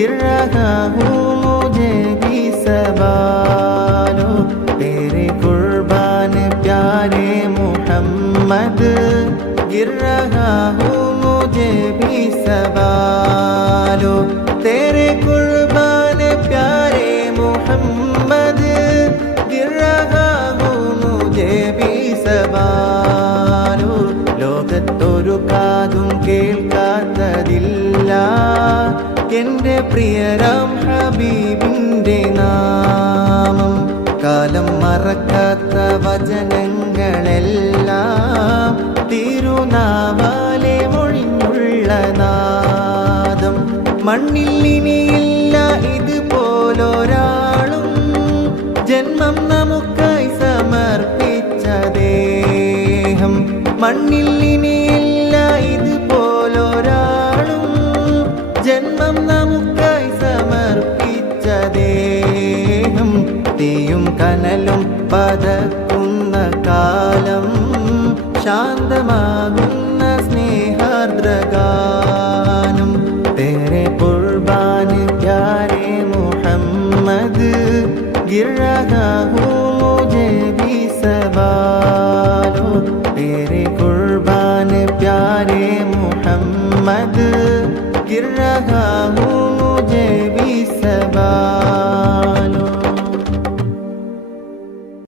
गिर रहा हूँ मुझे भी सवालो तेरे कुर्बान प्यारे मोहम्मद गिर रहा हूँ मुझे भी सवालो तेरे कुर्बान प्यारे मोहम्मद गिर रहा हूँ मुझे भी सवालो ലോകത്തൊരു കാതും കേൾക്കാത്തതില്ല എൻ്റെ പ്രിയരാം ഹബീബിൻ്റെ നാമം കാലം മറക്കാത്ത വചനങ്ങളെല്ലാം തിരുനാവാലെ മൊഴിഞ്ഞുള്ള നാദം മണ്ണിൽ ഇനിയില്ല ഇതുപോലൊരാളും ജന്മം നമുക്കായി സമർപ്പിച്ച ദേഹം മണ്ണിൽ ഇനിയില്ല ഇതുപോലൊരാളും ജന്മം നമുക്കായി സമർപ്പിച്ച ദേഹം തീയും കനലും പതക്കുന്ന കാലം ശാന്തമാകുന്ന സ്നേഹാർദ്രഗാനം തേരെ കുർബാൻ പ്യാരെ മുഹമ്മദ് गिर रहा हूँ मुझे भी सवालो तेरे कुर्बान प्यारे मुहम्मद गिर रहा हूँ मुझे भी सवालो